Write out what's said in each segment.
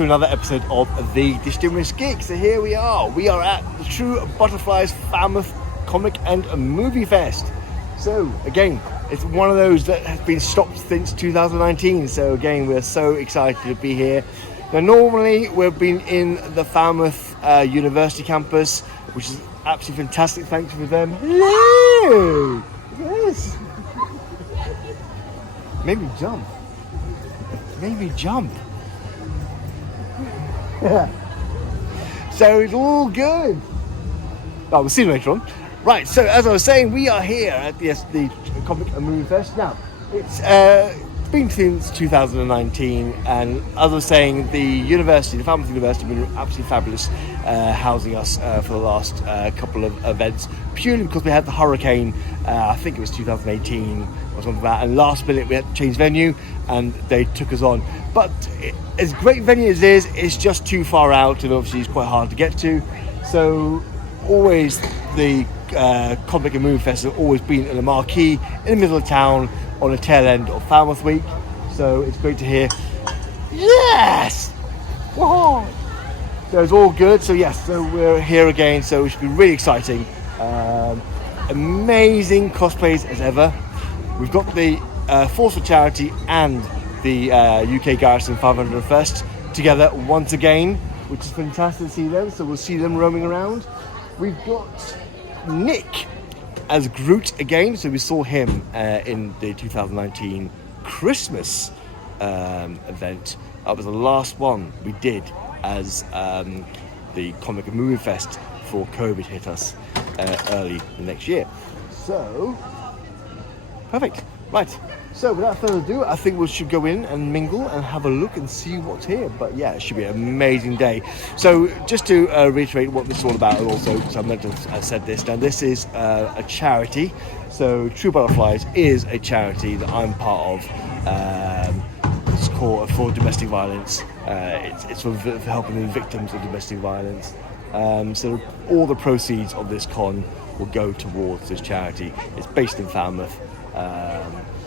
to another episode of The Distinguished Geek. So here we are at the True Butterflies Falmouth Comic and Movie Fest. So again, it's one of those that has been stopped since 2019. So again, we're so excited to be here. Now normally we've been in the Falmouth University campus, which is absolutely fantastic. Thanks for them. Hello! Yes! Maybe jump. So it's all good. Oh, we'll see you later on. Right, so as I was saying, we are here at the Comic and Movie Fest. Now, it's been since 2019, and as I was saying, the Falmouth University, have been absolutely fabulous housing us for the last couple of events, purely because we had the hurricane, I think it was 2018 or something like that, and last minute we had to change venue, and they took us on. But as great venue as it is, it's just too far out, and obviously it's quite hard to get to. So always the Comic and Movie Fest has always been in the marquee in the middle of town on the tail end of Falmouth Week. So it's great to hear. Yes! Whoa! So it's all good. So yes, so we're here again. So it should be really exciting. Amazing cosplays as ever. We've got the Force for Charity and the UK Garrison 500 Fest together once again, which is fantastic to see them. So we'll see them roaming around. We've got Nick as Groot again. So we saw him in the 2019 Christmas event. That was the last one we did as the Comic and Movie Fest before COVID hit us early the next year. So, perfect. Right. So without further ado, I think we should go in and mingle and have a look and see what's here. But yeah, it should be an amazing day. So just to reiterate what this is all about, and also, because I meant to have said this, now this is a charity. So True Butterflies is a charity that I'm part of. It's called for domestic violence. It's for helping the victims of domestic violence. So all the proceeds of this con will go towards this charity. It's based in Falmouth.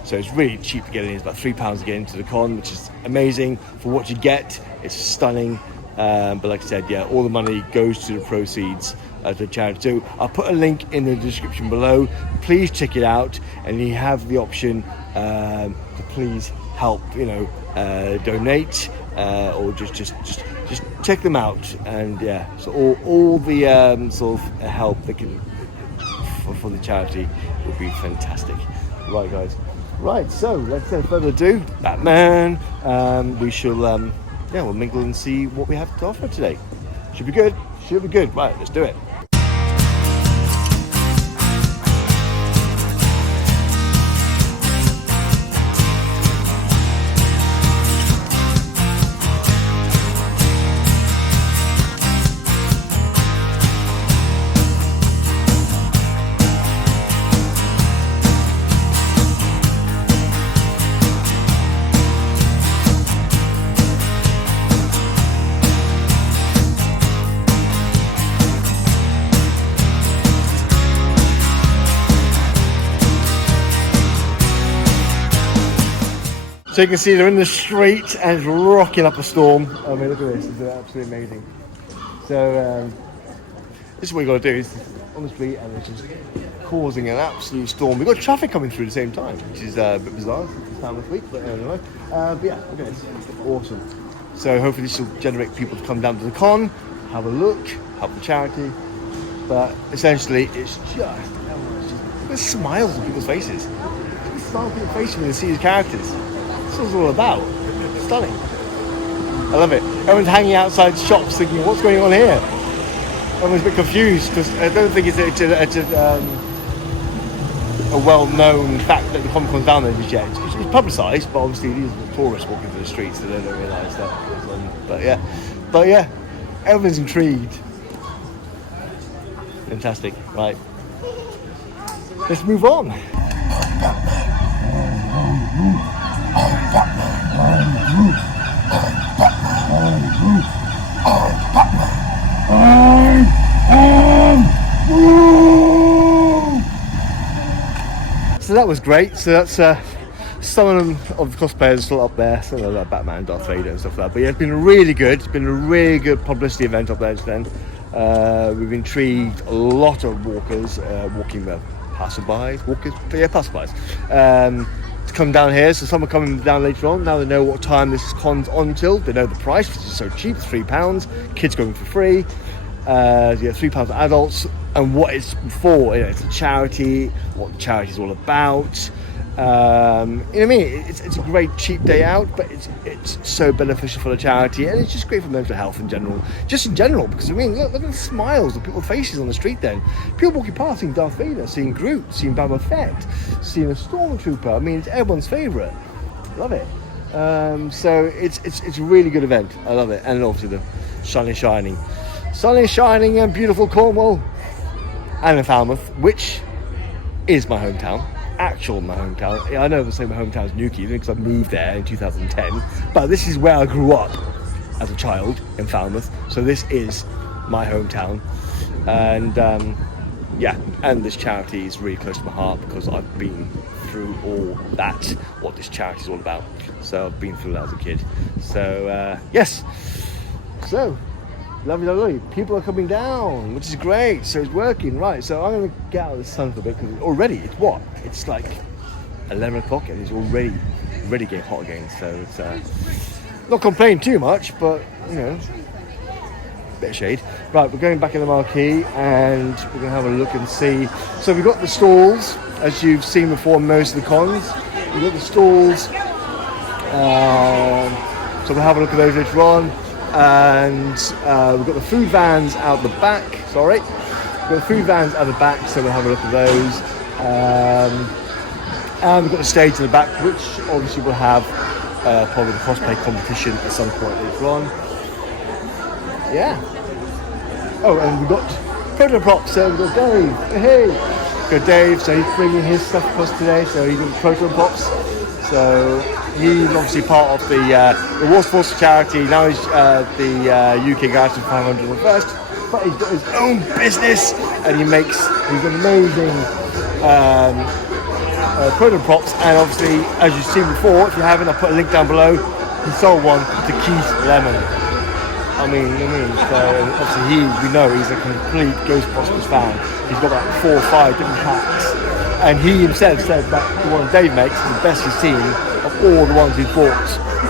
So it's really cheap to get in. It's about £3 to get into the con, which is amazing for what you get. It's stunning. But like I said, yeah, all the money goes to the proceeds to the charity. So I'll put a link in the description below. Please check it out, and you have the option to please help, donate or just check them out. And yeah, so all the sort of help that can for the charity would be fantastic. Right, guys. Right, so let's no further ado, Batman. We shall, we'll mingle and see what we have to offer today. Should be good. Right, let's do it. So you can see they're in the street and it's rocking up a storm. I mean, look at this, it's absolutely amazing. So this is what you got to do, is on the street, and it's just causing an absolute storm. We've got traffic coming through at the same time, which is a bit bizarre. It's time of week, but anyway. But yeah, look at this, awesome. So hopefully this will generate people to come down to the con, have a look, help the charity. But essentially, it's just there's smiles on people's faces. There's smiles on people's faces when they see these characters. That's what it's all about. Stunning. I love it. Everyone's hanging outside shops thinking, what's going on here? Everyone's a bit confused because I don't think it's a well-known fact that the Comic Con's down there just yet. It's publicised, but obviously these are the tourists walking through the streets, so they don't realise that. But yeah, everyone's intrigued. Fantastic. Right. Let's move on. So that was great. So that's some of the cosplayers are still up there, some of like Batman, Darth Vader and stuff like that. But yeah, it's been really good. It's been a really good publicity event up there then. We've intrigued a lot of walkers, walking passerbys, to come down here. So some are coming down later on. Now they know what time this con's on till. They know the price, which is so cheap, it's £3. Kids going for free. £3 for adults, and what it's for. It's a charity, what the charity is all about. It's a great cheap day out, but it's so beneficial for the charity, and it's just great for mental health in general. Just in general, because look at the smiles of people's faces on the street. Then people walking past, seeing Darth Vader, seeing Groot, seeing Boba Fett, seeing a stormtrooper. It's everyone's favourite. Love it. So it's a really good event. I love it, and obviously the sun is shining in beautiful Cornwall and in Falmouth, which is my hometown. My hometown. I know the same hometown as Newquay because I moved there in 2010, but this is where I grew up as a child, in Falmouth. So this is my hometown, and and this charity is really close to my heart because I've been through all that, what this charity is all about. So I've been through that as a kid. So yes, so lovely. People are coming down, which is great. So it's working, right? So I'm going to get out of the sun for a bit because already it's like 11 o'clock and it's already getting hot again. So it's not complaining too much, but bit of shade. Right, we're going back in the marquee and we're going to have a look and see. So we've got the stalls, as you've seen before in most of the cons. We've got the stalls. So we'll have a look at those later on. And we've got the food vans out the back. We've got the food vans out the back, so we'll have a look at those. And we've got the stage in the back, which obviously will have probably the cosplay competition at some point later on. Yeah. Oh, and we've got proto props. So we've got Dave. Hey, we've got Dave. So he's bringing his stuff across today. So he's got proto props. So he's obviously part of the Waterfalls charity. Now he's the UK Guardian 501st, but he's got his own business and he's an amazing proto props. And obviously, as you've seen before, if you haven't, I'll put a link down below. He sold one to Keith Lemon. So obviously we know he's a complete Ghostbusters fan. He's got like 4 or 5 different packs. And he himself said that the one Dave makes is the best he's seen of all the ones he's bought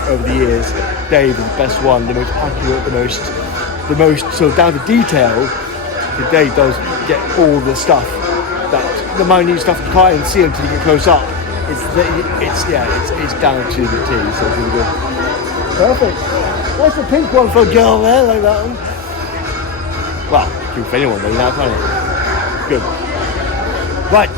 over the years. Dave is the best one, the most accurate, the most sort of down to detail. Dave does get all the stuff, that the minute stuff you can't even see until you get close up. It's down to the T. So it's really good. Perfect. There's the pink one for a girl there, like that one. Well, good for anyone though, now, can't it? Good. Right.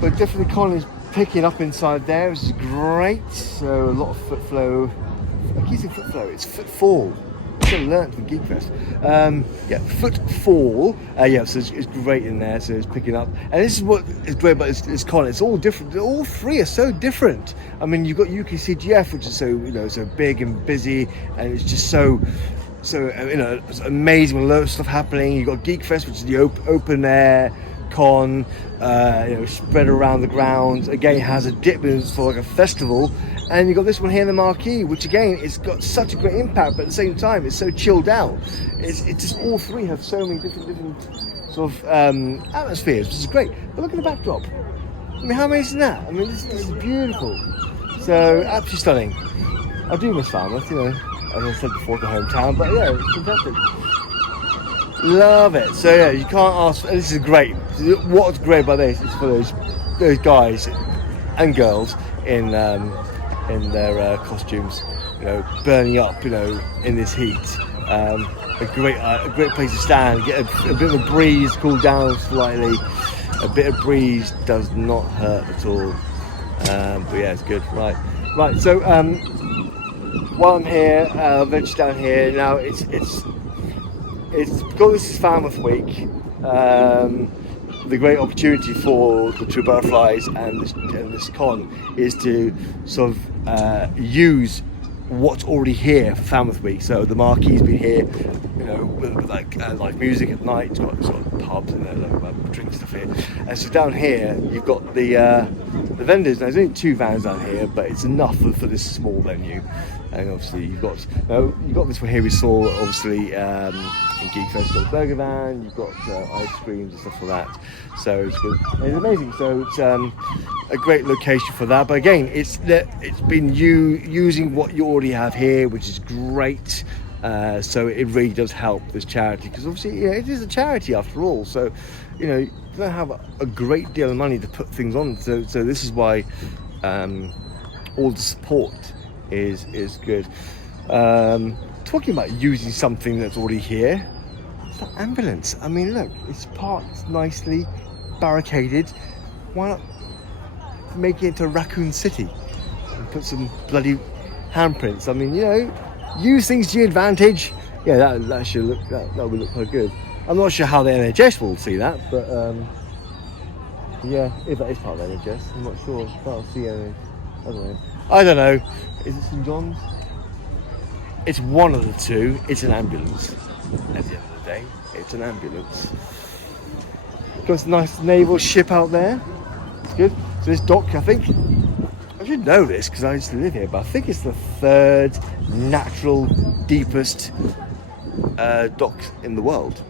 But definitely Colin is picking up inside there, which is great. So a lot of foot flow. I keep saying foot flow, it's footfall. I should have learnt from Geek Fest. Footfall. So it's great in there, so it's picking up. And this is what is great about this Colin. It's all different. All three are so different. You've got UKCGF, which is so big and busy, and it's just so it's amazing with loads of stuff happening. You've got Geek Fest, which is the open air con, spread around the grounds. Again, has a dip for like a festival, and you've got this one here in the marquee, which again, it's got such a great impact, but at the same time, it's so chilled out. It's just all three have so many different sort of atmospheres, which is great. But look at the backdrop. How amazing is that? This is beautiful. So absolutely stunning. I do miss Falmouth, as I said before, the hometown, but yeah, it's fantastic. Love it. So yeah, you can't ask. This is great. What's great about this is for those guys and girls in their costumes, burning up, in this heat. A great place to stand. Get a bit of a breeze, cool down slightly. A bit of breeze does not hurt at all. But yeah, it's good. Right. So while I'm here, venture down here now. It's it's because this is Falmouth Week. The great opportunity for the True Butterflies and this con is to sort of use what's already here for Falmouth Week. So the marquee's been here, you know, with like live music at night. It's got sort of pubs and drink stuff here. And so down here you've got the vendors. Now, there's only 2 vans down here, but it's enough for this small venue. And obviously you've got this one here we saw obviously in Geek Fest. You've got the burger van, you've got ice creams and stuff like that. So it's good. And it's amazing. So it's a great location for that. But again, it's been using what you already have here, which is great. So it really does help this charity, because obviously, you know, it is a charity after all. So, you know, you don't have a great deal of money to put things on. So this is why all the support is good. Talking about using something that's already here, it's that ambulance. I mean, look, it's parked nicely, barricaded. Why not make it into Raccoon City and put some bloody handprints? I mean, you know, use things to your advantage. Yeah, that should look, that would look quite good. I'm not sure how the NHS will see that, but yeah, if that is part of the NHS, I'm not sure. That'll see anything. I don't know. Is it St John's? It's one of the two. It's an ambulance. At the end of the day, it's an ambulance. Got a nice naval ship out there. It's good. So this dock, I think, I should know this because I used to live here, but I think it's the 3rd natural deepest dock in the world,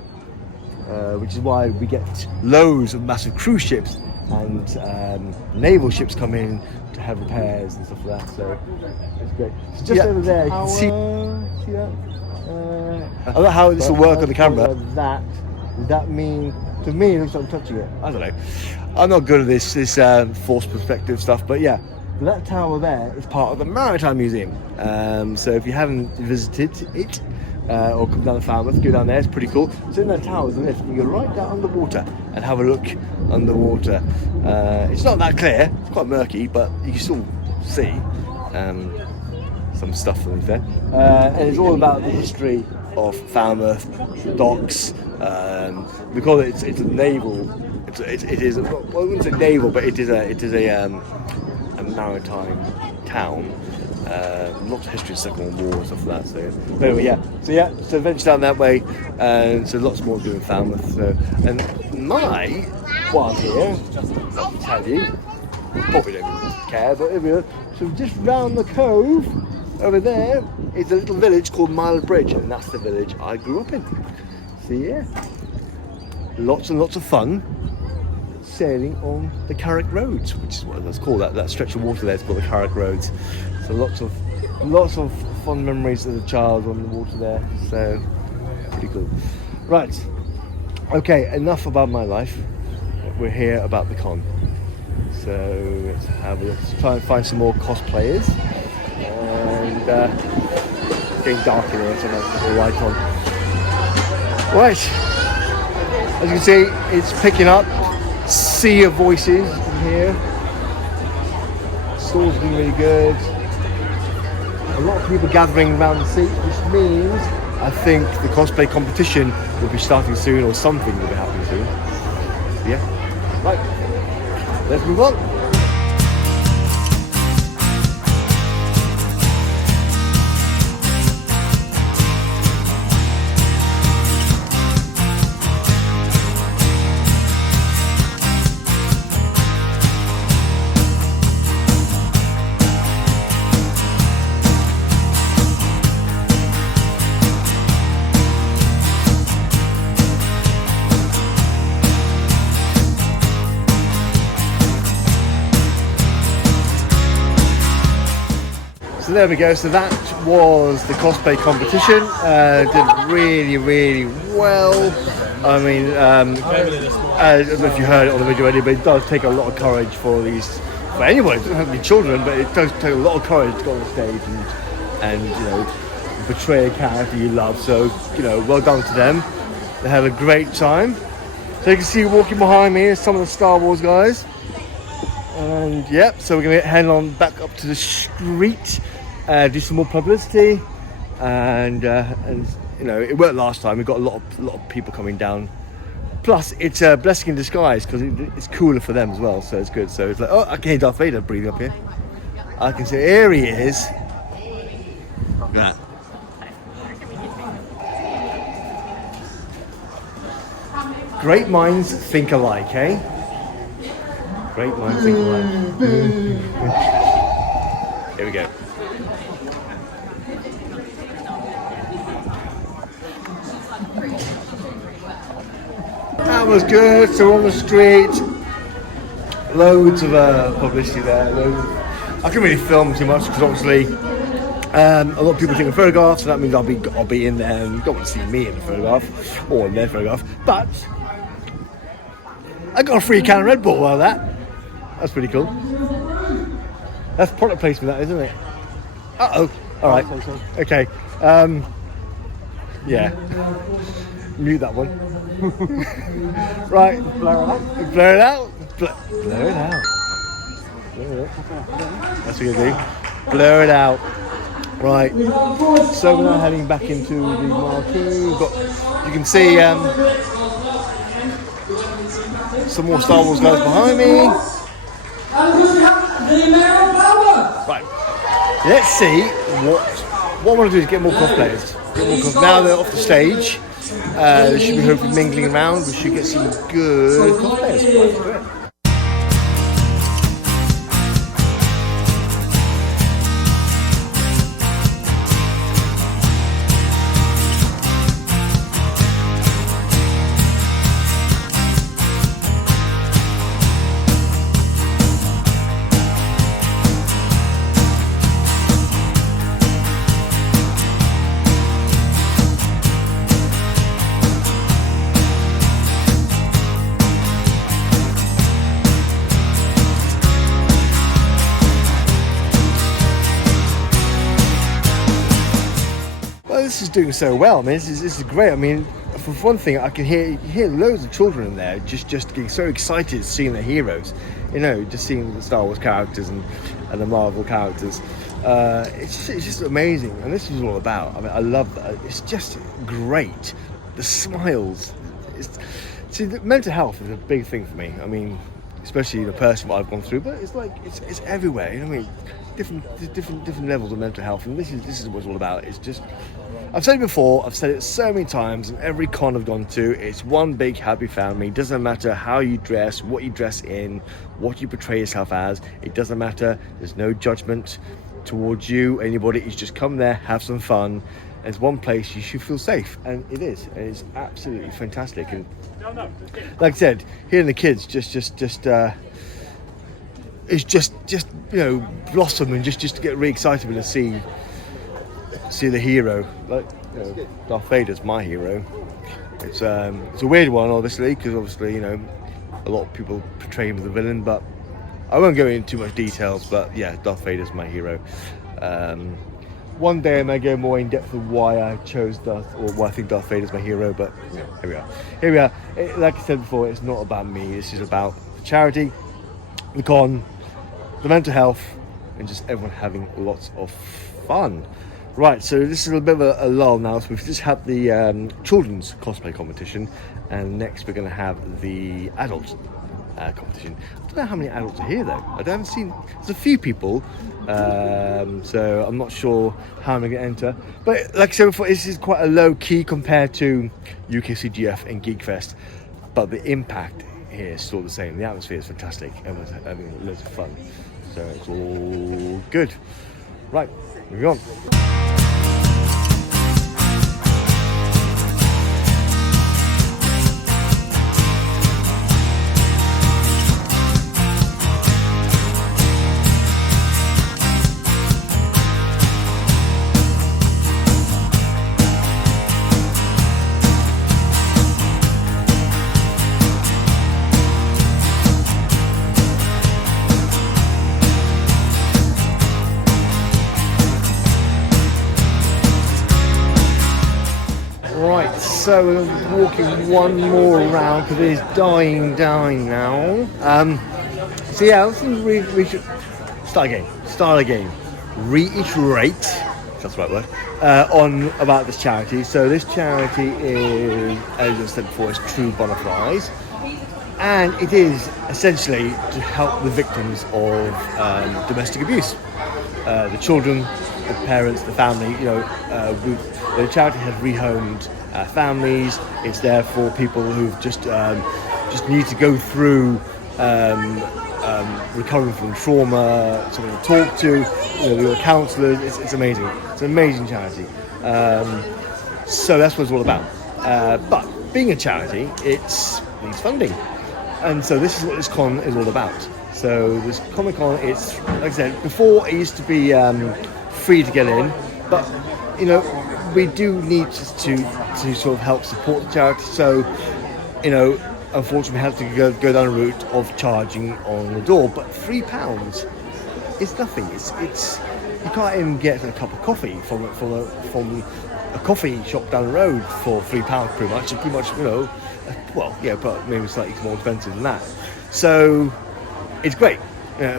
which is why we get loads of massive cruise ships and naval ships come in to have repairs and stuff like that. So it's great. So just over there, you can see that. I don't know how this will work on the camera. Does that mean, to me, it looks like I'm touching it. I don't know. I'm not good at this forced perspective stuff, but yeah. So that tower there is part of the Maritime Museum. So if you haven't visited it, or come down to Falmouth, go down there, it's pretty cool. So in that tower is a lift, you go right down underwater and have a look underwater. It's not that clear, it's quite murky, but you can still see some stuff underneath there. And it's all about the history of Falmouth, docks, because it's a naval, it is, well, I wouldn't say naval, but it is a maritime town. Lots of history of Second World War and stuff like that. So, but anyway, so venture down that way, and so lots more to do in Falmouth. So, and while I'm here, I'll tell you, probably don't really care, but anyway, so just round the cove over there is a little village called Mile Bridge, and that's the village I grew up in. So yeah, lots and lots of fun sailing on the Carrick Roads, which is what that's called. That stretch of water there is called the Carrick Roads. So lots of fond memories as a child on the water there. So pretty cool. Right. Okay. Enough about my life. We're here about the con. So let's try and find some more cosplayers. And it's getting dark in here, so I'm going to put the light on. Right. As you can see, it's picking up. Sea of voices in here. Stalls looking really good. A lot of people gathering around the seats, which means I think the cosplay competition will be starting soon, or something will be happening soon. So yeah, right, let's move on. So there we go, so that was the cosplay competition. Did really well. I mean, I don't know if you heard it on the video already, but it does take a lot of courage for anyone. It doesn't have to be children, but it does take a lot of courage to go on stage and you know, portray a character you love. So, you know, well done to them. They had a great time. So you can see walking behind me is some of the Star Wars guys. And yep, so we're going to head on back up to the street, do some more publicity, and you know, it worked last time. We've got a lot of people coming down. Plus, it's a blessing in disguise because it's cooler for them as well, so it's good. So it's like, oh, I can hear Darth Vader breathing up here. I can see, here he is. Look at that. Great minds think alike, eh? Great minds think alike. Here we go. That was good. So we're on the street. Loads of publicity there. I can't really film too much because obviously a lot of people taking photographs, so that means I'll be in there, and you don't want to see me in the photograph or in their photograph. But I got a free can of Red Bull out of that. That's pretty cool. That's product placement, that, isn't it? Uh-oh. All right. Okay. Yeah. Mute that one. Right. Blur it out. Blur it out. Blur it out. That's what you do. Blur it out. Right. So we're now heading back into the marquee. You can see some more Star Wars guys behind me. Right. Let's see what I want to do is get more cosplayers. Now they're off the stage. They should be hopefully mingling around. We should get some good cosplayers. This is doing so well. I mean, this is great. I mean, for one thing, I can hear loads of children in there just getting so excited seeing their heroes. You know, just seeing the Star Wars characters and the Marvel characters. It's just amazing, and this is all about. I mean, I love that. It's just great. The smiles. See, the mental health is a big thing for me. I mean, especially the person what I've gone through, but it's like it's everywhere. You know what I mean? Different levels of mental health, and this is what it's all about. It's just, I've said it before, I've said it so many times, and every con I've gone to, it's one big happy family. It doesn't matter how you dress, what you dress in, what you portray yourself as. It doesn't matter. There's no judgment towards you, anybody. It's just come there, have some fun. There's one place you should feel safe, and it is. And it's absolutely fantastic. And like I said, hearing the kids it's just you know, blossom and just get really excited when I see the hero. Like, you know, Darth Vader's my hero. It's a weird one, obviously, because obviously, you know, a lot of people portray him as a villain, but I won't go into too much details. But yeah, Darth Vader's my hero. One day I may go more in depth of why I chose why I think Darth Vader's my hero. But yeah, here we are. Like I said before, it's not about me. This is about the charity, the con, the mental health, and just everyone having lots of fun. Right, so this is a bit of a lull now. So we've just had the children's cosplay competition, and next we're going to have the adult competition. I don't know how many adults are here though. I haven't seen. There's a few people, so I'm not sure how I'm going to enter. But like I said before, this is quite a low key compared to UKCGF and Geekfest, but the impact here is still the same. The atmosphere is fantastic. Everyone's having loads of fun, so it's all good. Right, moving on. So we're walking one more round because it is dying down now. So yeah, I think we should start again. Reiterate that's the right word, on about this charity. So this charity is, as I said before, is True Butterflies, and it is essentially to help the victims of domestic abuse, the children, the parents, the family. The charity has rehomed families. It's there for people who've just need to go through recovering from trauma, someone to talk to, your counsellors. It's amazing. It's an amazing charity. So that's what it's all about. But being a charity, it needs funding. And so this is what this con is all about. So this Comic Con, it's, like I said, before it used to be free to get in, but, we do need to sort of help support the charity. So, unfortunately, we had to go down a route of charging on the door, but £3 is nothing. It's you can't even get a cup of coffee from a coffee shop down the road for £3 pretty much. It's pretty much, but maybe slightly more expensive than that. So it's great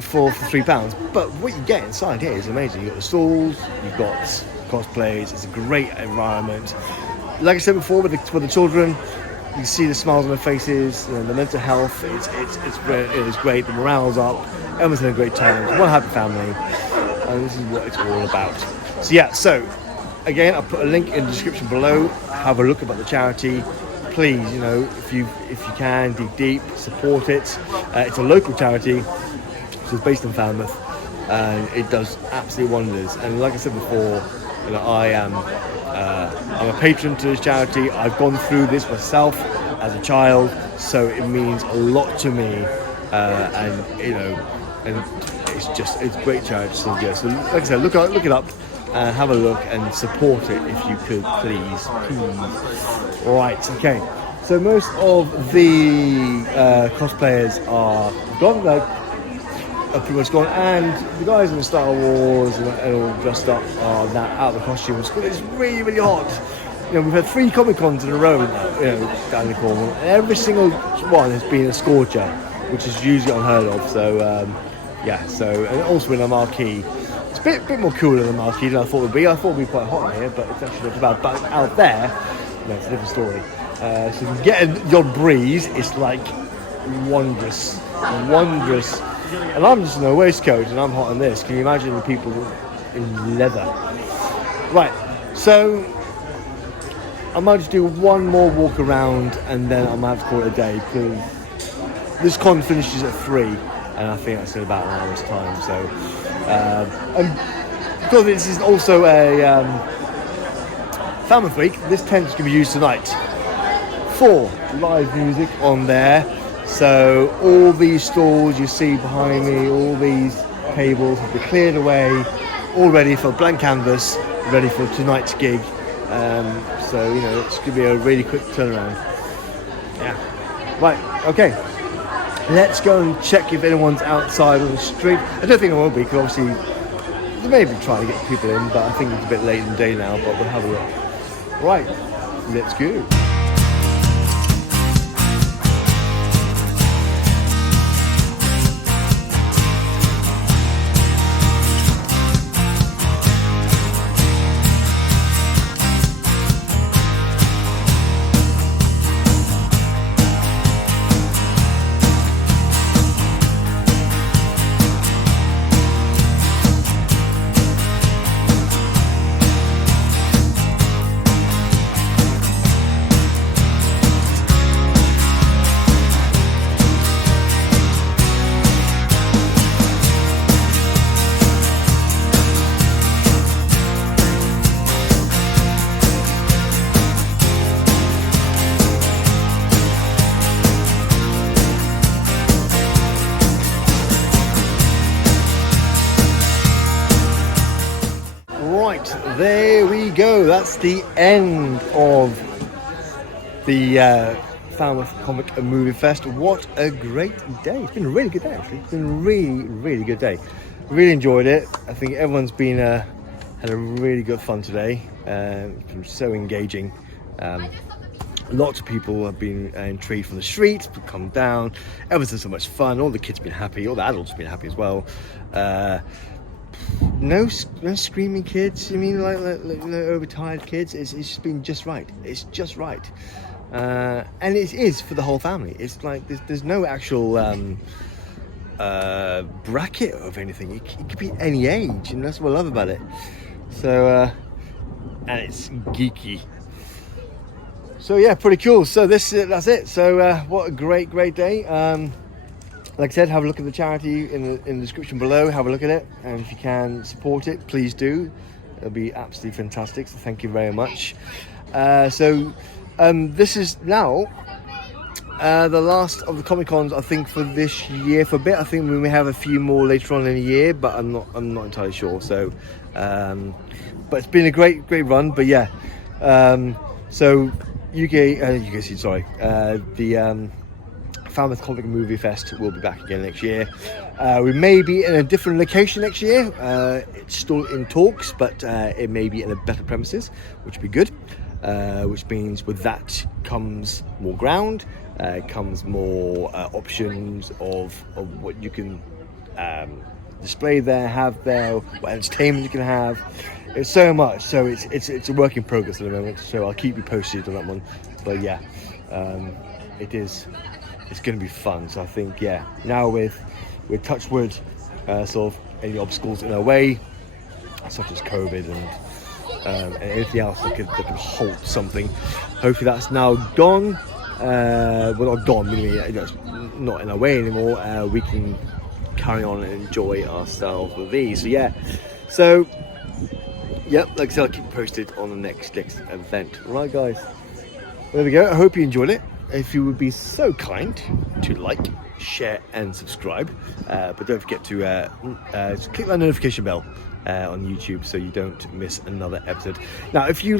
for £3. But what you get inside here is amazing. You've got the stalls, you've got cosplays. It's a great environment. Like I said before, with the children, you see the smiles on their faces, the mental health. It's great. The morale's up. Everyone's having a great time. It's one happy family, and this is what it's all about. So again, I'll put a link in the description below. Have a look about the charity. Please, if you can, dig deep, support it. It's a local charity, so it's based in Falmouth, and it does absolutely wonders. And like I said before, I'm a patron to this charity. I've gone through this myself as a child, so it means a lot to me. And it's a great charity. So like I said, look it up and have a look and support it if you could, please. Right, okay. So most of the cosplayers are gone. Are pretty much gone, and the guys in the Star Wars and all dressed up are now out of the costumes. It's really, really hot. We've had 3 Comic Cons in a row now, down the corner, and every single one has been a scorcher, which is usually unheard of. So and also in a marquee. It's a bit more cooler than a marquee than I thought it would be. I thought it would be quite hot in here, but it's actually not too bad. But out there, it's a different story. So if you get the odd breeze, it's like wondrous. And I'm just in a waistcoat and I'm hot in this. Can you imagine the people in leather? Right, so I might just do one more walk around and then I might have to call it a day, because this con finishes at 3 and I think that's in about an hour's time. So, and because this is also a Falmouth week, this tent's going to be used tonight for live music on there. So all these stalls you see behind me, all these tables have been cleared away, all ready for blank canvas, ready for tonight's gig. So it's going to be a really quick turnaround. Yeah. Right. Okay. Let's go and check if anyone's outside on the street. I don't think I will be, because obviously they may be trying to get people in, but I think it's a bit late in the day now. But we'll have a look. Right. Let's go. There we go. That's the end of the Falmouth Comic and Movie Fest. What a great day. It's been a really good day, actually. It's been a really, really good day. Really enjoyed it. I think everyone's been had a really good fun today. It's been so engaging. Lots of people have been intrigued from the streets, come down. Everyone's had so much fun. All the kids have been happy. All the adults have been happy as well. no screaming kids. I mean, like overtired kids. It's just been just right. It's just right, and it is for the whole family. It's like there's no actual bracket of anything. It could be any age, and that's what I love about it. So, and it's geeky. So yeah, pretty cool. So that's it. So what a great day. Like I said, have a look at the charity in the description below. Have a look at it, and if you can support it, please do. It'll be absolutely fantastic. So thank you very much. This is now the last of the Comic Cons, I think, for this year for a bit. I think we may have a few more later on in the year, but I'm not entirely sure. So, but it's been a great run. But yeah, so the Falmouth Comic Movie Fest will be back again next year. We may be in a different location next year. It's still in talks, but it may be in a better premises, which would be good. Which means with that comes more ground, comes more options of what you can display there, have there, what entertainment you can have. It's so much. So it's a work in progress at the moment. So I'll keep you posted on that one. But yeah, it's going to be fun. So I think, yeah, now with touch wood, sort of any obstacles in our way, such as COVID and anything else that can halt something, hopefully that's now gone. Well, not gone, meaning it's not in our way anymore. We can carry on and enjoy ourselves with these. So yeah, like I said, I'll keep you posted on the next event. Right, guys, there we go. I hope you enjoyed it. If you would be so kind to like, share and subscribe, but don't forget to click that notification bell on YouTube so you don't miss another episode. Now, if you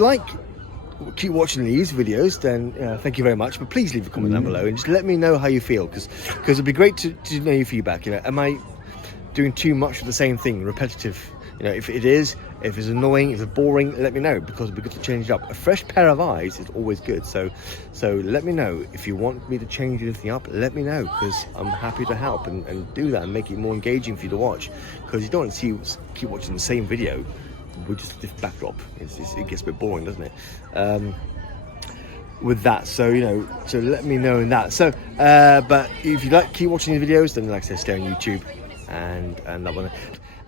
keep watching these videos, then thank you very much, but please leave a comment down below and just let me know how you feel, because it'd be great to know your feedback. Am I doing too much of the same thing, repetitive? If it's annoying, if it's boring, let me know, because it'd be good to change it up. A fresh pair of eyes is always good. So let me know if you want me to change anything up. Let me know, because I'm happy to help and do that and make it more engaging for you to watch. Because you don't want to keep watching the same video with just this backdrop. It gets a bit boring, doesn't it? With that, so let me know in that. So, but if you keep watching these videos, then like I said, stay on YouTube and that one.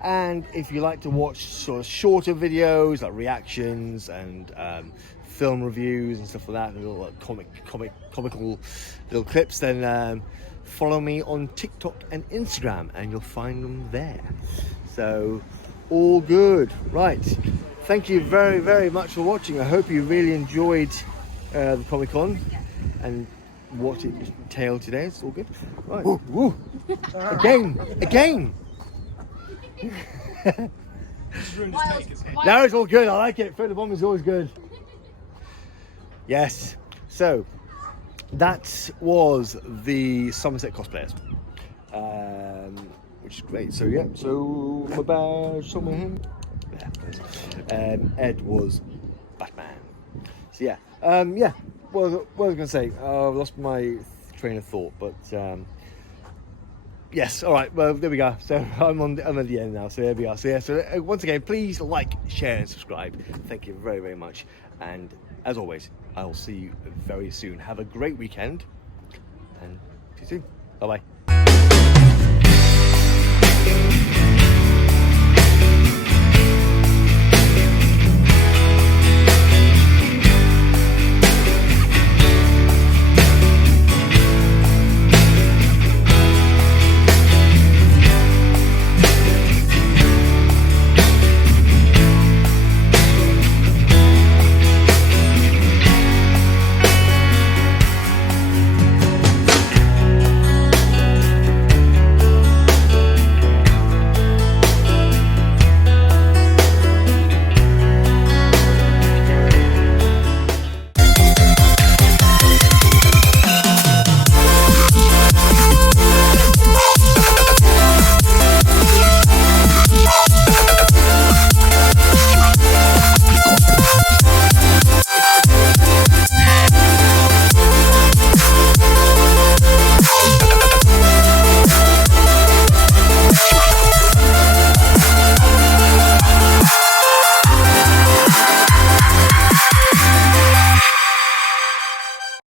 And if you like to watch sort of shorter videos like reactions and film reviews and stuff like that, little like comical little clips, then follow me on TikTok and Instagram, and you'll find them there. So all good, right? Thank you very, very much for watching. I hope you really enjoyed the Comic Con and what it entailed today. It's all good, right? Ooh, ooh. Again. No, it's all good. I like it. Throw the bomb is always good. Yes. So that was the Somerset cosplayers, which is great. So yeah. So my badge somewhere here. Ed was Batman. So yeah. Yeah. What was I going to say? I've lost my train of thought, but. Yes, all right, well, there we go. So I'm at the end now, so there we are. So yeah, so once again, please like, share and subscribe. Thank you very, very much. And as always, I'll see you very soon. Have a great weekend, and see you soon. Bye-bye.